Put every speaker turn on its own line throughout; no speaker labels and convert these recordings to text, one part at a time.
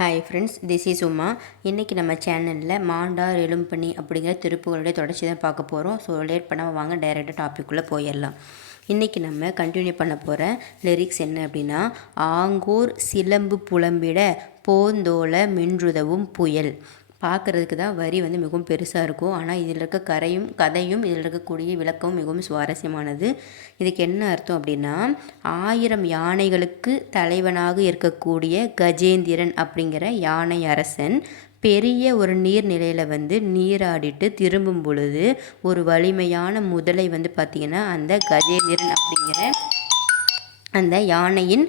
Hi friends this is Uma இன்றைக்கி நம்ம சேனலில் மாண்டார் எலும்பனி அப்படிங்கிற திருப்புகளுடைய தொடர்ச்சி தான் பார்க்க போகிறோம் ஸோ லேட் பண்ணாமல் வாங்க டைரெக்டாக டாப்பிக்குள்ளே போயிடலாம். இன்றைக்கி நம்ம கண்டினியூ பண்ண போகிற லிரிக்ஸ் என்ன அப்படின்னா ஆங்கூர் சிலம்பு புலம்பிட போந்தோல மின்றுதவும் புயல். பார்க்குறதுக்கு தான் வரி வந்து மிகவும் பெருசாக இருக்கும். ஆனால் இதில் இருக்க கரையும் கதையும் இதில் இருக்கக்கூடிய விளக்கமும் மிகவும் சுவாரஸ்யமானது. இதுக்கு என்ன அர்த்தம் அப்படின்னா ஆயிரம் யானைகளுக்கு தலைவனாக இருக்கக்கூடிய கஜேந்திரன் அப்படிங்கிற யானை அரசன் பெரிய ஒரு நீர்நிலையில் வந்து நீராடிட்டு திரும்பும் பொழுது ஒரு வலிமையான முதலை வந்து பார்த்திங்கன்னா அந்த கஜேந்திரன் அப்படிங்கிற அந்த யானையின்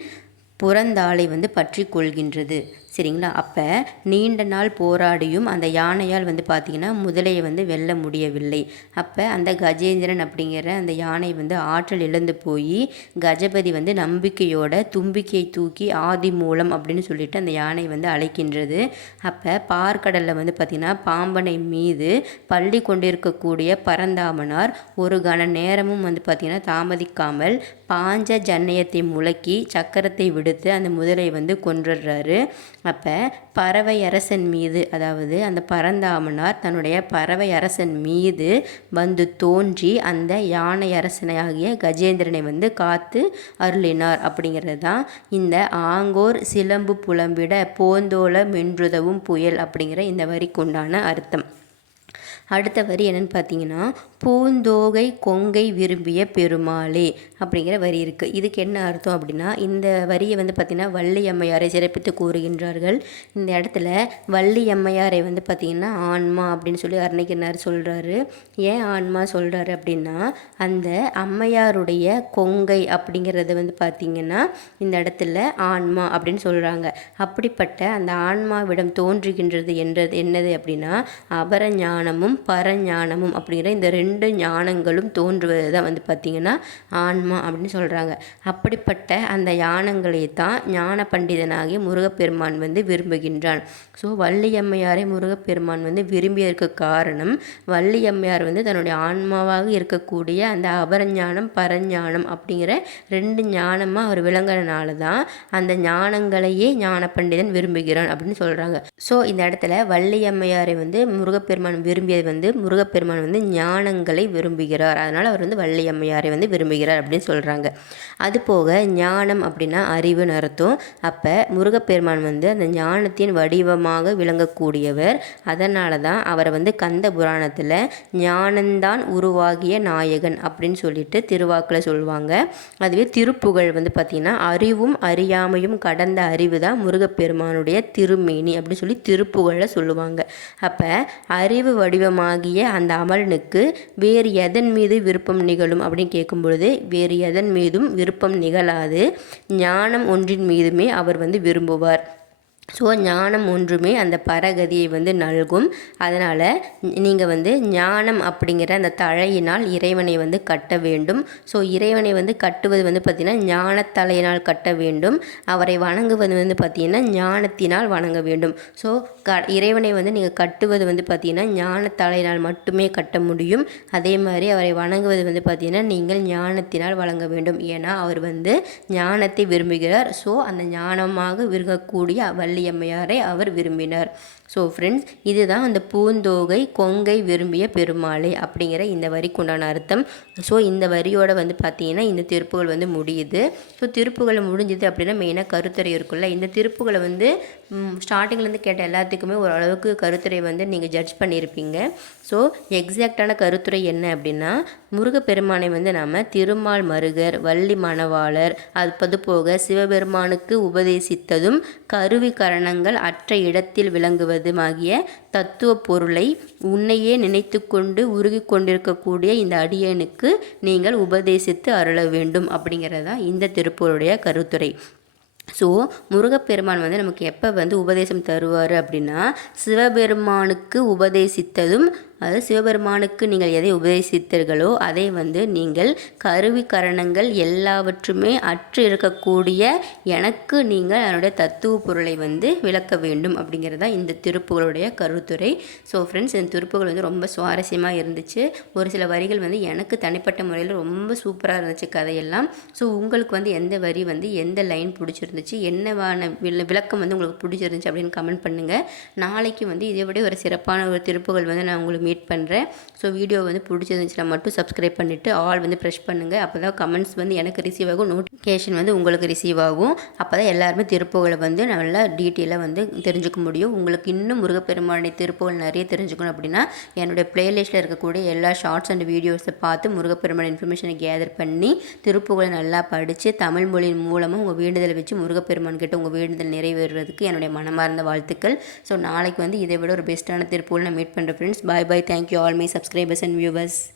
புறந்தாளை வந்து பற்றி கொள்கின்றது. சரிங்களா? அப்போ நீண்ட நாள் போராடியும் அந்த யானையால் வந்து பார்த்திங்கன்னா முதலையை வந்து வெல்ல முடியவில்லை. அப்போ அந்த கஜேந்திரன் அப்படிங்கிற அந்த யானை வந்து ஆற்றல் இழந்து போய் கஜபதி வந்து நம்பிக்கையோட தும்பிக்கையை தூக்கி ஆதி மூலம் அப்படின்னு சொல்லிட்டு அந்த யானை வந்து அழைக்கின்றது. அப்போ பார்க்கடலில் வந்து பார்த்திங்கன்னா பாம்பனை மீது பள்ளி கொண்டிருக்கக்கூடிய பரந்தாமனார் ஒரு கன நேரமும் வந்து பார்த்திங்கன்னா தாமதிக்காமல் பாஞ்ச ஜன்னயத்தை முழக்கி சக்கரத்தை விடுத்து அந்த முதலை வந்து கொன்றுடுறாரு அப்போ பறவை அரசன் மீது அதாவது அந்த பரந்தாமனார் தன்னுடைய பறவை அரசன் மீது வந்து தோன்றி அந்த யானை அரசனையாகிய கஜேந்திரனை வந்து காத்து அருளினார். அப்படிங்கிறது தான் இந்த ஆங்கோர் சிலம்பு புலம்பிட போந்தோல மென்றுதவும் புயல் அப்படிங்கிற இந்த வரிக்குண்டான அர்த்தம். அடுத்த வரி என்னென்னு பார்த்தீங்கன்னா பூந்தோகை கொங்கை விரும்பிய பெருமாளே அப்படிங்கிற வரி இருக்குது இதுக்கு என்ன அர்த்தம் அப்படின்னா இந்த வரியை வந்து பார்த்திங்கன்னா வள்ளி அம்மையாரை சிறப்பித்து கூறுகின்றார்கள். இந்த இடத்துல வள்ளி அம்மையாரை வந்து பார்த்திங்கன்னா ஆன்மா அப்படின்னு சொல்லி அருணகிரினார் சொல்கிறாரு ஏன் ஆன்மா சொல்கிறாரு அப்படின்னா அந்த அம்மையாருடைய கொங்கை அப்படிங்கிறது வந்து பார்த்திங்கன்னா இந்த இடத்துல ஆன்மா அப்படின்னு சொல்கிறாங்க அப்படிப்பட்ட அந்த ஆன்மாவிடம் தோன்றுகின்றது என்றது என்னது அப்படின்னா அபரஞானமும் பரஞானமும் அப்படிங்கிற இந்த ரெண்டு ஞானங்களும் தோன்றுவது தான் வந்து பார்த்திங்கன்னா ஆன்மா அப்படின்னு சொல்கிறாங்க அப்படிப்பட்ட அந்த யானங்களை தான் ஞான பண்டிதனாகிய முருகப்பெருமான் வந்து விரும்புகின்றான். ஸோ வள்ளியம்மையாரை முருகப்பெருமான் வந்து விரும்பியதற்கு காரணம் வள்ளியம்மையார் வந்து தன்னுடைய ஆன்மாவாக இருக்கக்கூடிய அந்த அபரஞானம் பரஞானம் அப்படிங்கிற ரெண்டு ஞானமாக அவர் விளங்குறனால தான் அந்த ஞானங்களையே ஞான பண்டிதன் விரும்புகிறான் அப்படின்னு சொல்கிறாங்க ஸோ இந்த இடத்துல வள்ளியம்மையாரை வந்து முருகப்பெருமான் விரும்பியது வந்து முருகப்பெருமான் வந்து ஞானங்களை விரும்புகிறார். அதனால் அவர் வந்து வள்ளியம்மையாரை வந்து விரும்புகிறார் அப்படின்னு சொல்கிறாங்க அது போக ஞானம் அப்படின்னா அறிவுன்னு அர்த்தம். அப்போ முருகப்பெருமான் வந்து அந்த ஞானத்தின் வடிவமாக விளங்கக்கூடியவர். அதனால தான் அவரை வந்து கந்த புராணத்தில் ஞானந்தான் உருவாகிய நாயகன் அப்படின்னு சொல்லிட்டு திருவாக்கில் சொல்லுவாங்க. அதுவே திருப்புகழ் வந்து பார்த்திங்கன்னா அறிவும் அறியாமையும் கடந்த அறிவு தான் முருகப்பெருமானுடைய திருமேனி அப்படின்னு சொல்லி திருப்புகழில் சொல்லுவாங்க. அப்போ அறிவு வடிவம் விருப்பமாகிய அந்த அமலனுக்கு வேறு எதன் மீது விருப்பம் நிகழும் அப்படின்னு கேட்கும் பொழுது வேறு எதன் மீதும் விருப்பம் நிகழாது. ஞானம் ஒன்றின் மீதுமே அவர் வந்து விரும்புவார். ஸோ ஞானம் ஒன்றுமே அந்த பரகதியை வந்து நல்கும். அதனால் நீங்கள் வந்து ஞானம் அப்படிங்கிற அந்த தழையினால் இறைவனை வந்து கட்ட வேண்டும். ஸோ இறைவனை வந்து கட்டுவது வந்து பார்த்திங்கன்னா ஞானத்தலையினால் கட்ட வேண்டும். அவரை வணங்குவது வந்து பார்த்திங்கன்னா ஞானத்தினால் வணங்க வேண்டும். ஸோ க இறைவனை வந்து நீங்கள் கட்டுவது வந்து பார்த்திங்கன்னா ஞானத்தலையினால் மட்டுமே கட்ட முடியும். அதே மாதிரி அவரை வணங்குவது வந்து பார்த்திங்கன்னா நீங்கள் ஞானத்தினால் வழங்க வேண்டும். ஏன்னா அவர் வந்து ஞானத்தை விரும்புகிறார். ஸோ அந்த ஞானமாக விரும்பக்கூடிய வள்ளி வள்ளியம்மையாரை அவர் விரும்பினார். ஸோ ஃப்ரெண்ட்ஸ் இதுதான் அந்த பூந்தோகை கொங்கை விரும்பிய பெருமாளை அப்படிங்கிற இந்த வரிக்குண்டான அர்த்தம். ஸோ இந்த வரியோட வந்து பார்த்தீங்கன்னா இந்த திருப்புகள் வந்து முடியுது. ஸோ திருப்புகளை முடிஞ்சுது அப்படின்னா மெயினாக கருத்துறை இருக்குல்ல இந்த திருப்புகளை வந்து ஸ்டார்டிங்லேருந்து கேட்ட எல்லாத்துக்குமே ஓரளவுக்கு கருத்துரை வந்து நீங்கள் ஜட்ஜ் பண்ணியிருப்பீங்க ஸோ எக்ஸாக்டான கருத்துரை என்ன அப்படின்னா முருகப்பெருமானை வந்து நம்ம திருமால் மருகர் வள்ளி மணவாளர் அது போக சிவபெருமானுக்கு உபதேசித்ததும் கருவி கரணங்கள் அற்ற இடத்தில் விளங்குவதுமாகிய தத்துவ பொருளை உன்னையே நினைத்து கொண்டு உருகி கொண்டிருக்கக்கூடிய இந்த அடியனுக்கு நீங்கள் உபதேசித்து அருள வேண்டும் அப்படிங்கிறதா இந்த திருப்பூருடைய கருத்துரை. ஸோ முருகப்பெருமான் வந்து நமக்கு எப்போ வந்து உபதேசம் தருவார் அப்படின்னா சிவபெருமானுக்கு உபதேசித்ததும் அதாவது சிவபெருமானுக்கு நீங்கள் எதை உபதேசித்தீர்களோ அதை வந்து நீங்கள் கருவி கரணங்கள் எல்லாவற்றுமே அற்று இருக்கக்கூடிய எனக்கு நீங்கள் அதனுடைய தத்துவ பொருளை வந்து விளக்க வேண்டும் அப்படிங்கிறது தான் இந்த திருப்புகளுடைய கருத்துரை. ஸோ ஃப்ரெண்ட்ஸ் இந்த திருப்புகள் வந்து ரொம்ப சுவாரஸ்யமாக இருந்துச்சு. ஒரு சில வரிகள் வந்து எனக்கு தனிப்பட்ட முறையில் ரொம்ப சூப்பராக இருந்துச்சு கதையெல்லாம். ஸோ உங்களுக்கு வந்து எந்த வரி வந்து எந்த லைன் பிடிச்சிருந்துச்சு? என்னவான வில் விளக்கம் வந்து உங்களுக்கு பிடிச்சிருந்துச்சு அப்படின்னு கமெண்ட் பண்ணுங்கள் நாளைக்கு வந்து இதை விட ஒரு சிறப்பான ஒரு திருப்புகள் வந்து நான் உங்களுக்கு வெயிட் பண்ணுறேன் ஸோ வீடியோ வந்து பிடிச்சிருந்துச்சுன்னா மட்டும் சப்ஸ்கிரைப் பண்ணிவிட்டு ஆல் வந்து ப்ரெஷ் பண்ணுங்கள் அப்போ தான் கமெண்ட்ஸ் வந்து எனக்கு ரிசீவ் ஆகும் நோட்டிஃபிகேஷன் வந்து உங்களுக்கு ரிசீவ் ஆகும். அப்போ தான் எல்லாருமே திருப்புகளை வந்து நல்லா டீட்டெயிலாக வந்து தெரிஞ்சுக்க முடியும். உங்களுக்கு இன்னும் முருகப்பெருமானுடைய திருப்புகள் நிறைய தெரிஞ்சுக்கணும் அப்படின்னா என்னுடைய ப்ளேலிஸ்ட்டில் இருக்கக்கூடிய எல்லா ஷார்ட்ஸ் அண்ட் வீடியோஸை பார்த்து முருகப்பெருமான இன்ஃபர்மேஷனை கேதர் பண்ணி திருப்புகளை நல்லா படித்து தமிழ் மொழியின் மூலமாக உங்கள் வேண்டுதலை வச்சு முருகப்பெருமான் கிட்ட உங்கள் வேண்டுதல் நிறைவேறுறதுக்கு என்னுடைய மனமார்ந்த வாழ்த்துக்கள். ஸோ நாளைக்கு வந்து இதை விட ஒரு பெஸ்ட்டான திருப்பூர் நான் மீட் பண்ணுறேன் friends bye bye Thank you all my subscribers and viewers.